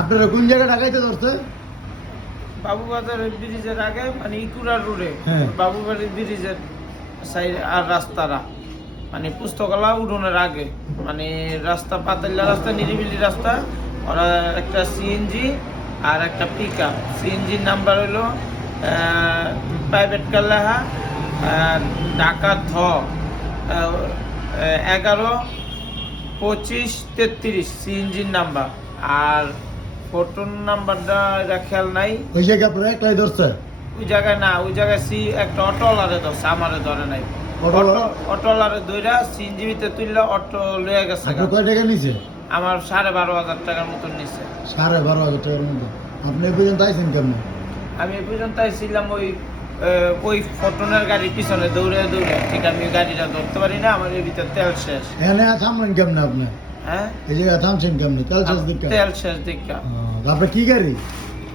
আপনারা কোন জায়গায় ঢাকাইতে ধরছে? বাবুবাজার ব্রিজের আগে মানে ইকুরা রোডে হ্যাঁ। বাবুবাড়ির ব্রিজের সাইড আর রাস্তাটা মানে পুস্তকালয় উঠোনের আগে মানে রাস্তা পাতাল্লা রাস্তা নিরিবিলি রাস্তা ওরা একটা সিএনজি আর একটা পিক আপ সিএনজির নাম্বার হলো প্রাইভেট কার লেখা ঢাকা ধ 11-25-33 সিএনজির নাম্বার আর ফোটন নাম্বারটা এটা খেয়াল নাই ওই জায়গায় আপনারা একলাই ধরছে? ওই জায়গায় না ওই জায়গায় একটা অটোওয়ালারে ধরছে আমারে ধরে নাই অটোওয়ালারে ধইরা সিএনজিবিতে তুললে অটো লয়ে গেছে আপনার কয় টাকা নিছে? আমার 12,500 টাকার মতন নিছে। 12,500 টাকার মতো। আপনি এই পর্যন্ত আইছেন কেমন? আমি এই পর্যন্ত আইছিলাম ওই ফটনের গাড়ির পিছনে দৌড়ে দৌড়ে ঠিক আমি গাড়িটা ধরতে পারি না আমার এর ভিতর তেল শেষ। এখানে থামলেন কেমন আপনি? হ্যাঁ এই জায়গায় থামছেন কেমন? তেল শেষ দিকে? তেল শেষ দেখা আপনার কি গাড়ি?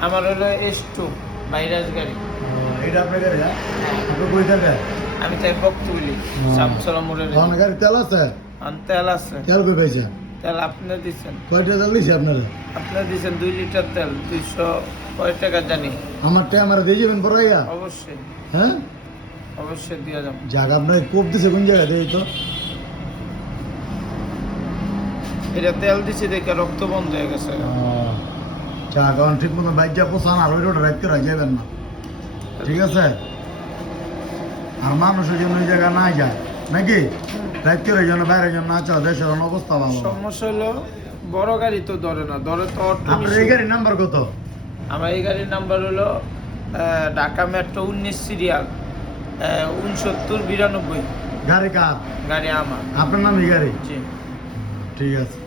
আমার হলো S2 ভাইরাস গাড়ি। এটা আপনার গাড়ি? হ্যাঁ। আপনি কই থাকেন? আমি তাই বক্তবলি শামসুল্লাহ মোড়ের আপনার গাড়ি তেল আছে? তেল আছে। তেল কই পাইছেন? তেল আপনি দিচ্ছেন কয়টা তেল দিছে আপনারা? আপনি দিচ্ছেন 2 লিটার তেল 200 কয় টাকা জানি। আমারটা আমার দিয়ে যাবেন পড়াইয়া? অবশ্যই হ্যাঁ অবশ্যই দিয়ে যাবো। যাক আপনার কোপ দিছে কোন জায়গা দিয়ে তো? এটা তেল দিছি দেখে রক্ত বন্ধ হয়ে গেছে। যাক এখন ঠিক মতো বাইক যা পোষান আর ওই রোডে রাখতে যাবেন না, ঠিক আছে? আর মানুষের জন্য ওই জায়গা না যায় নাকি রাখতে জন্য বাইরে জন্য না চলে দেশের অবস্থা ভালো। সমস্যা হলো বড় গাড়ি তো ধরে না ধরে তো অটো। আপনার এই গাড়ির নাম্বার কত? আমার এই গাড়ির নাম্বার হলো ঢাকা মেট্রো 19 সিরিয়াল 6992। গাড়ি কার? গাড়ি আমার। আপনার নামই গাড়ি? জি ঠিক আছে।